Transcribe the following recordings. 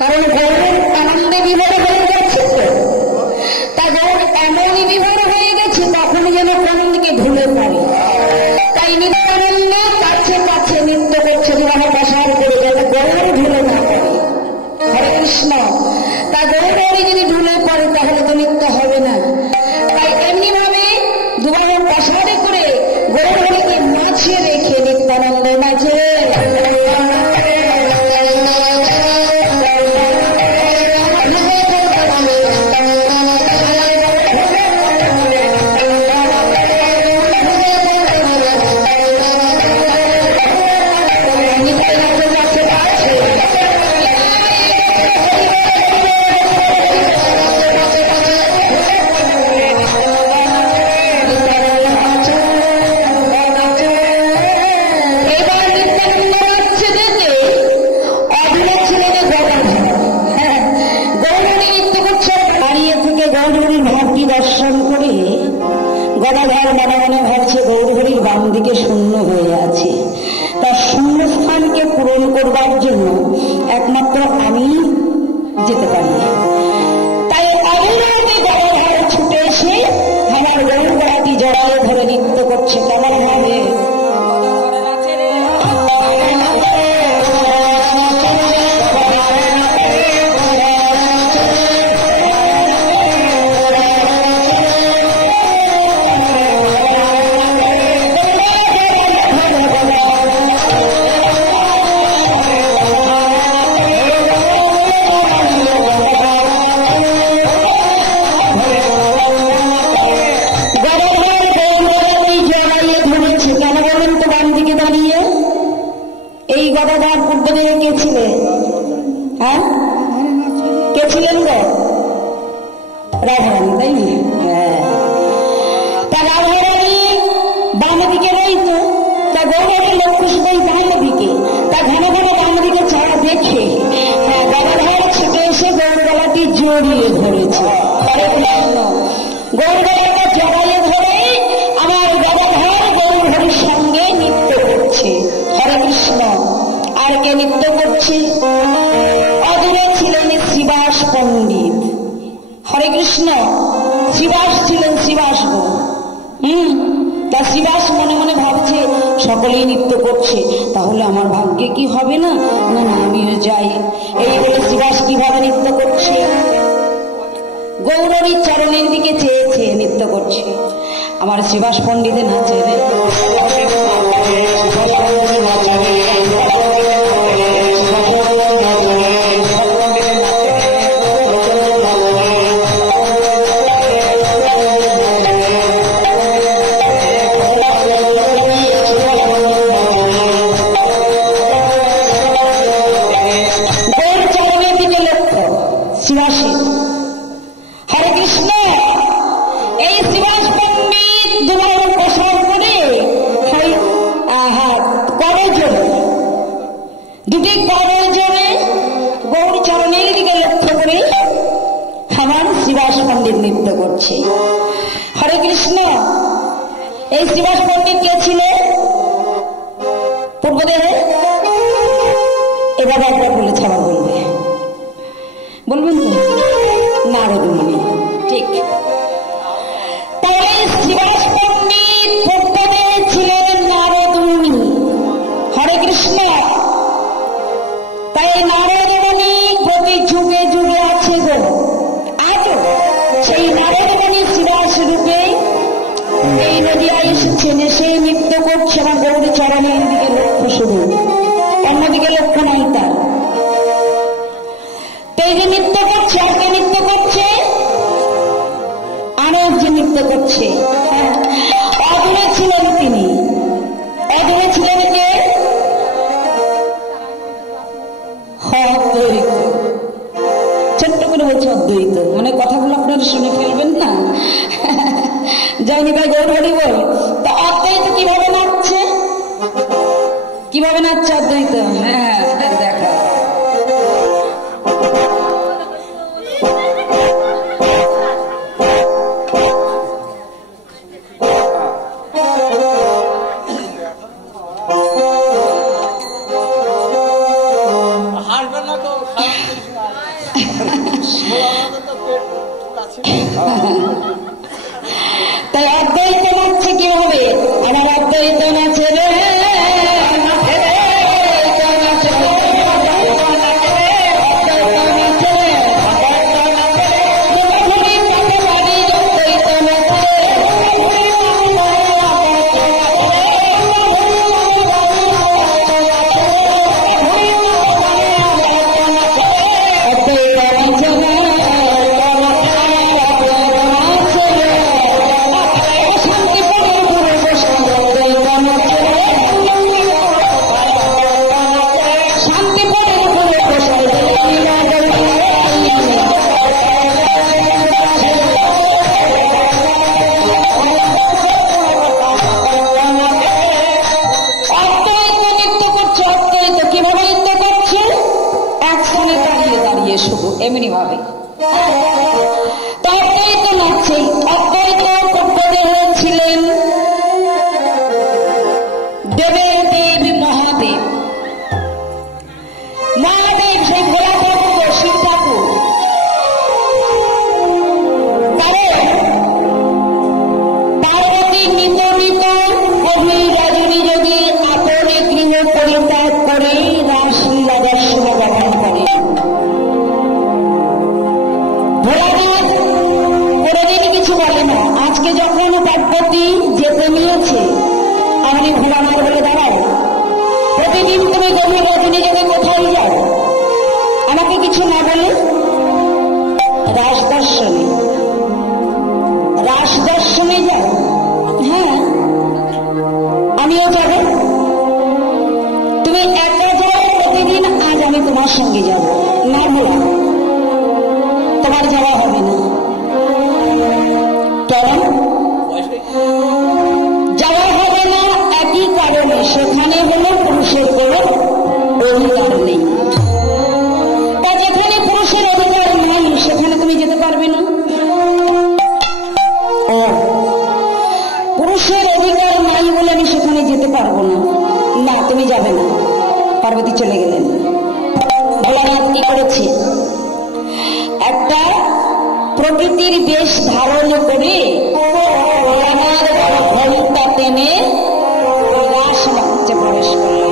কারণ গৌর আনন্দে বিভোর হয়ে গেছে, তা গৌর এমনই বিভোর হয়ে গেছে তখন যেন কোন দিকে ভুলে পারে। তাই নিত্যানন্দ কাছে কাছে নৃত্য করছে, যেন প্রসার করে যাতে গৌর ভুলে না পারে। হরে কৃষ্ণ। তা গৌরী যদি ভুলে পড়ে তাহলে তো নৃত্য হবে না। তাই এমনি ভাবে দুবারে প্রসারে করে গৌরীকে মাঝে রেখে নিত্যানন্দ মাঝে সকলেই নৃত্য করছে, তাহলে আমার ভাগ্যে কি হবে না? না না, আমিও যাই। এই বলে শিবাস কিভাবে নৃত্য করছে, গৌরীর চরণের দিকে চেয়ে চেয়ে নৃত্য করছে। আমার শিবাস পণ্ডিতে নাচে রে, নৃত্য করছে। হরে কৃষ্ণ। এই শিবাস পণ্ডিত কে ছিল? পূর্বদেবে এবার একবার বলেছে, আবার বলবে, বলবেন তো? নারদ মুনি। ঠিক। তাহলে শিবাস পণ্ডিত পূর্বদেবে ছিলেন নারদ মুনি। হরে কৃষ্ণ। তাই নারদ মুনি প্রতি যুগে যুগে আছে গো, আজও সেই নারদ মুনি শিবাস রূপে এই নদিয়ায় এসেছেন, সেই নৃত্য করছে। আমার গৌরী চরণের দিকে লক্ষ্য, শুধু অন্যদিকে লক্ষ্য নাই তার। এই যে নৃত্য করছে, আর কে নৃত্য করছে? আরব যে নৃত্য করছে, অদূরে ছিলেন তিনি। অদূরে ছিলেন কে? অদ্বৈত। ছোট্ট করে বলছে অদ্বৈত, মানে কথাগুলো আপনারা শুনে ফেলবেন না। জয়নিকা গৌর হরি বল। তা অদ্বৈত কিভাবে নাচছে? কিভাবে নাচছে অদ্বৈত? হ্যাঁ দেখা। হাসবেন না তো? তাই অদ্বৈত নাচছে কি হবে? আমার অদ্বৈত নাচে রে, এমনি ভাবে অদ্বৈত নাচছে। অদ্বৈত পূর্বদেহে ছিলেন দেবের দেব মহাদেব। মহাদেব সেই ভোলা ভক্ত শিব ঠাকুর, পার্বতী নিত নিত গভীর রজনী যোগে আপরে গৃহ পরিত্যাগ করে রাসলীলা দর্শনে গমন করে। কিছু বলে না। আজকে যখন পার্বতী যেতে নিয়েছে, আমি ভোলানাথ বলে দাঁড়াও, প্রতিদিন তুমি গভীর রজনী যোগে কোথায় যাও? আমাকে কিছু না বলে রাস দর্শনে যাও। হ্যাঁ, আমিও যাব। তুমি একা যাও প্রতিদিন, আজ আমি তোমার সঙ্গে যাব না। বলা তোমার যাওয়া হবে না। কেন যাওয়া হবে না? একই কারণে, সেখানে হলো পুরুষের কোনো অধিকার নেই। তা যেখানে পুরুষের অধিকার নাই সেখানে তুমি যেতে পারবে না। ও, পুরুষের অধিকার নাই বলে আমি সেখানে যেতে পারবো না। না, তুমি যাবে না। পার্বতী চলে গেলেন। ভোলানাথ কি করেছে? একটা প্রকৃতির বেশ ধারণ করে ঘণ্টা টেনে রাসমঞ্চে প্রবেশ করলেন।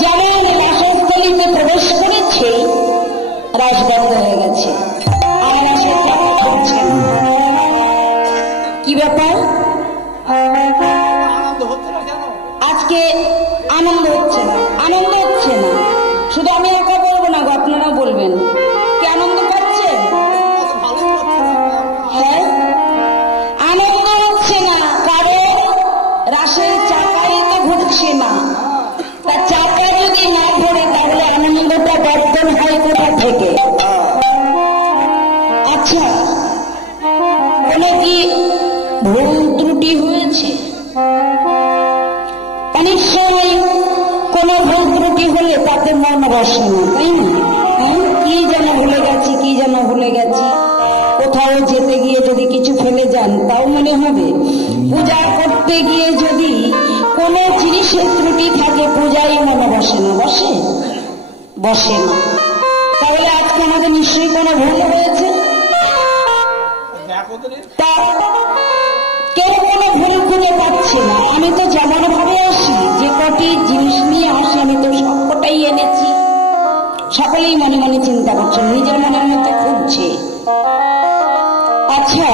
যেমন রাসস্থলীতে প্রবেশ করেছে, রাস বন্ধ হয়ে গেছে, আর রাসের কথা হচ্ছে না। কি ব্যাপার? আজকে আনন্দ হচ্ছে না। আনন্দ হচ্ছে না শুধু আমি একা বলবো না, আপনারা বলবেন কি আনন্দ পাচ্ছেন? হ্যাঁ, আনন্দ হচ্ছে না কারণ রাসের চাকাই তো ঘুরছে না। তা চাকা যদি না ঘোরে তাহলে আনন্দটা বর্ধন হয় কোথা থেকে? আচ্ছা, কোনো কি ভুল ত্রুটি হয়েছে? অনেক সময় কোনো ভুল ত্রুটি হলে তাতে মন বসে না, তাই না? কি যেন ভুলে গেছি। কোথাও যেতে গিয়ে যদি কিছু ফেলে যান তাও মনে হবে। পূজা করতে গিয়ে যদি কোনো জিনিসের ত্রুটি থাকে, পূজাই মনে বসে না। বসে না। তাহলে আজকে আমাদের নিশ্চয়ই কোনো ভুল হয়েছে। তা কেউ কোনো ভুল খুঁজে পাচ্ছে না। আমি তো যেমন ভাবে আসি, যে কটি জিনিস নিয়ে আসি আমি তো সবকটাই এনেছি। সকলেই মনে মনে চিন্তা করছেন, নিজের মনের মধ্যে খুঁজছে। আচ্ছা,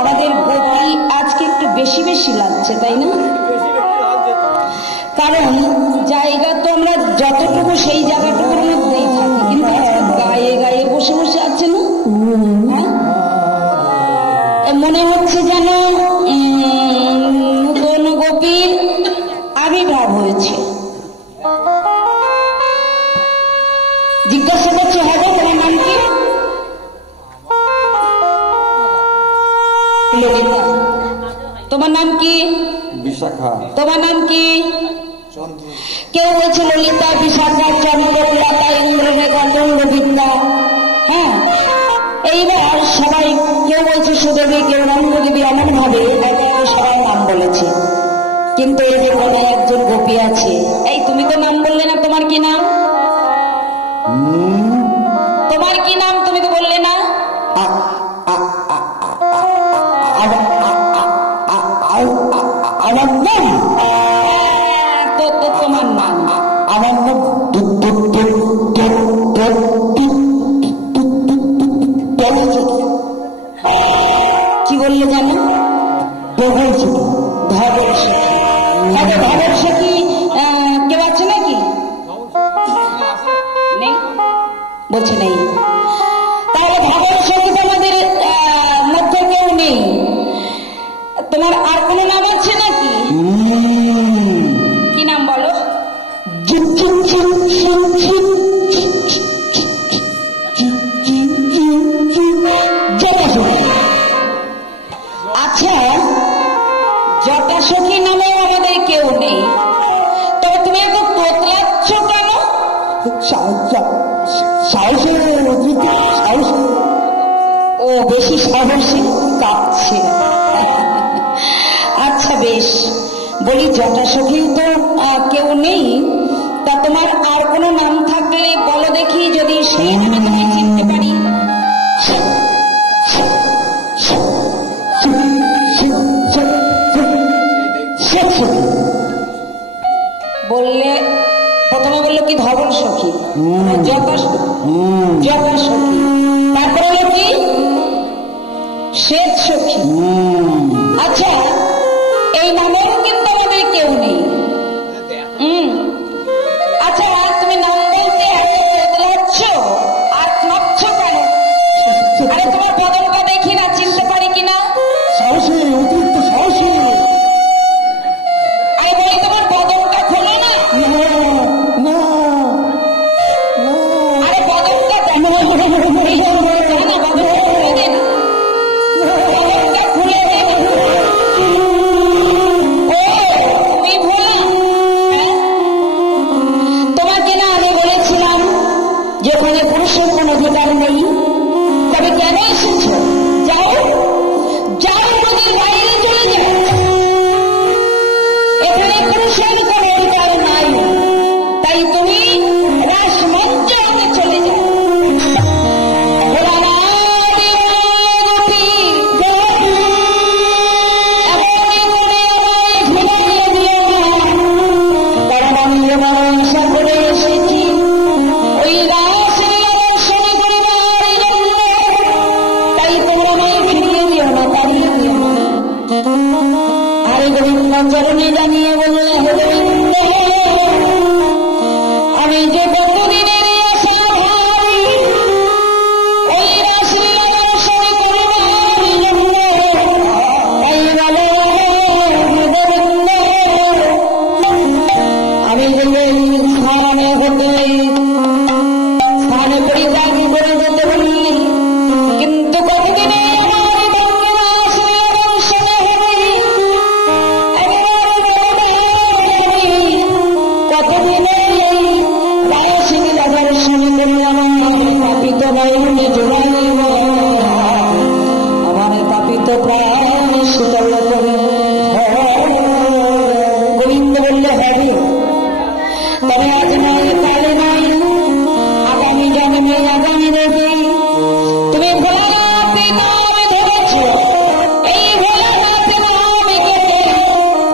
আমাদের গতি আজকে একটু বেশি বেশি লাগছে, তাই না? কারণ জায়গা তো আমরা যতটুকু সেই জায়গাটুকুর মধ্যেই থাকি, কিন্তু আজকে গায়ে গায়ে বসে বসে আছে না? মনে হচ্ছে যেন নূতন গোপীর আবির্ভাব হয়েছে। জিজ্ঞাসা করছে, হবে তোমার নাম কি? ললিতা। তোমার নাম কি? বিশাখা। তোমার নাম কি? কেউ বলছে ললিতা, বিশাখা, চন্দ্রলতা, ইন্দ্ররেখা, দণ্ডবিদ্যা। হ্যাঁ, এইবার সবাই কেউ বলছে সুদেবী, কেউ নন্দদেবী, এমন ভাবে সবাই নাম বলেছে। কিন্তু এই যে বলে একজন গোপী আছে। এই তুমি তো নাম বললে না, তোমার কি নাম? তোমার কি নাম তুমি তো বললে না? আমার নাম, তো তোমার নাম? আমার নাম কি বললে জানো? ধবল সখী। ধবল সখী। আচ্ছা, ধবল সখী কেউ আছে নাকি? নেই, বলছে নেই। তাহলে ধবল সখী তোমাদের মধ্যে কেউ নেই। তোমার আর কোনো নাম আছে নাকি? কি নাম বলো? আচ্ছা, জটা সখী নামেও আমাদের কেউ নেই, তবে তুমি এত তোতলাচ্ছ কেন? ও বেশি সাহসী, কাঁপছে। আচ্ছা বেশ, বলি জটা সখী তো কেউ নেই, তা তোমার আর কোনো নাম থাকলে বলো দেখি, যদি সেই নামে তুমি চিনতে পারি। বললে প্রথমে বললো কি ধবল সখী, জটা সখী, তারপরে হলো কি শ্বেত সখী। আচ্ছা, এই নামেও কিন্তু আমাদের কেউ নেই। আচ্ছা, তুমি নাম বলতে এত বদলাচ্ছ আর কাঁপছ কেন? আরে তোমার বদলটা দেখি না, চিনতে পারি কিনা? সাহসী, অতিরিক্ত সাহসী। আরে বলি তোমার বদলটা খোলো না। আরে বদলটা দেখো, বদলটা খুলে দে না, বদলটা খুলে দে। ও তুমি ভোলা? হ্যাঁ, তোমাকে না আমি বলেছিলাম যে ওখানে পুরুষের কোন অধিকার নেই, তবে কেন এসেছ? যাও যাও, নদীর বাইরে চলে যাও, এখানে পুরুষের কোন অধিকার নাই, তাই তুমি রাসমঞ্চ হতে চলে যাও। চরণে জানিয়ে বললে, আমি যে বহুদিনের আশা ভাবি, ওই রাশি দর্শন করবার জন্য, তাই বলে গোবিন্দ, আমি যে স্মরণে হতে স্থান পরিত্যাগ করে যেতে বলি, কিন্তু কতদিনে আমার বঙ্গবাসী দর্শনে হবে, কতদিনে বায়সিনী দর্শন করে আমার পাপিত নয়নে জোড়াইব, আমার পাপিত প্রাণ শীতল করে। গোবিন্দ বললে হবে, তবে আজ নয়, কালে নয়, আগামী জন্মে আগামী রোগে তুমি ভোলানাথে নাম ধরেছ, এই ভোলানাথে নাম কেটে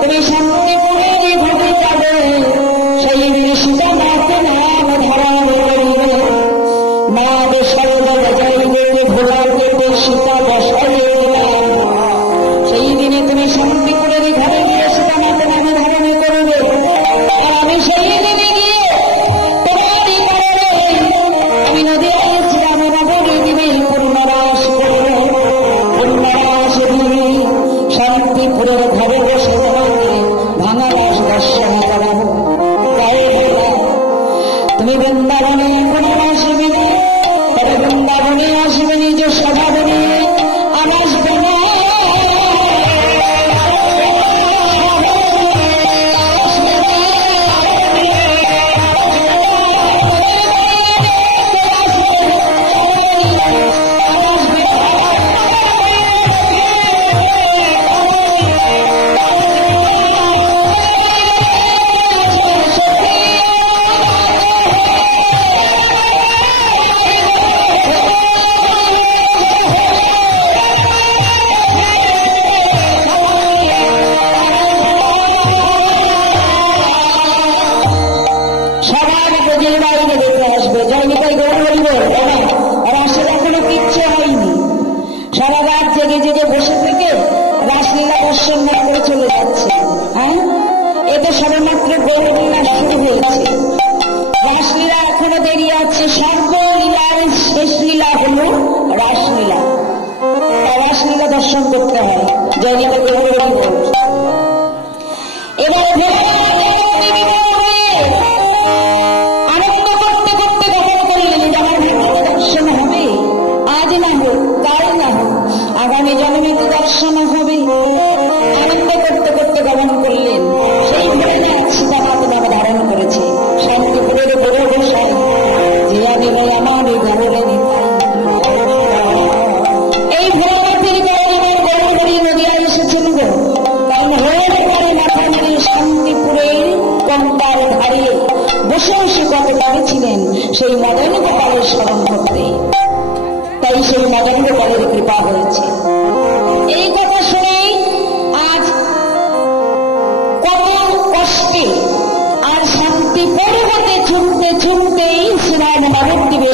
তুমি শান্তিপুরে ঘুরে যাবে, সেই সীতানাথে নাম ধারণ করিবে, নাদ সর্বদ যাইবে ভোলা কেটে সীতা বসাইবে, সেই দিনে তুমি শান্তিপুরের ঘরে গিয়ে সীতানাথে নাম ধারণ করবে, আর আমি সেই দিনে গিয়ে তোমারই কারণে আমি নদী শ্রীরামের বসে বসে কত পেরেছিলেন সেই মদন গোপালের স্মরণ করতে, তাই সেই মদন গোপালের কৃপা হয়েছে। এই কথা শুনে আজ কত কষ্টে আর শান্তি পরিবর্তে ছুটতে ছুটতেই শ্রীরাম নবদ্বীপে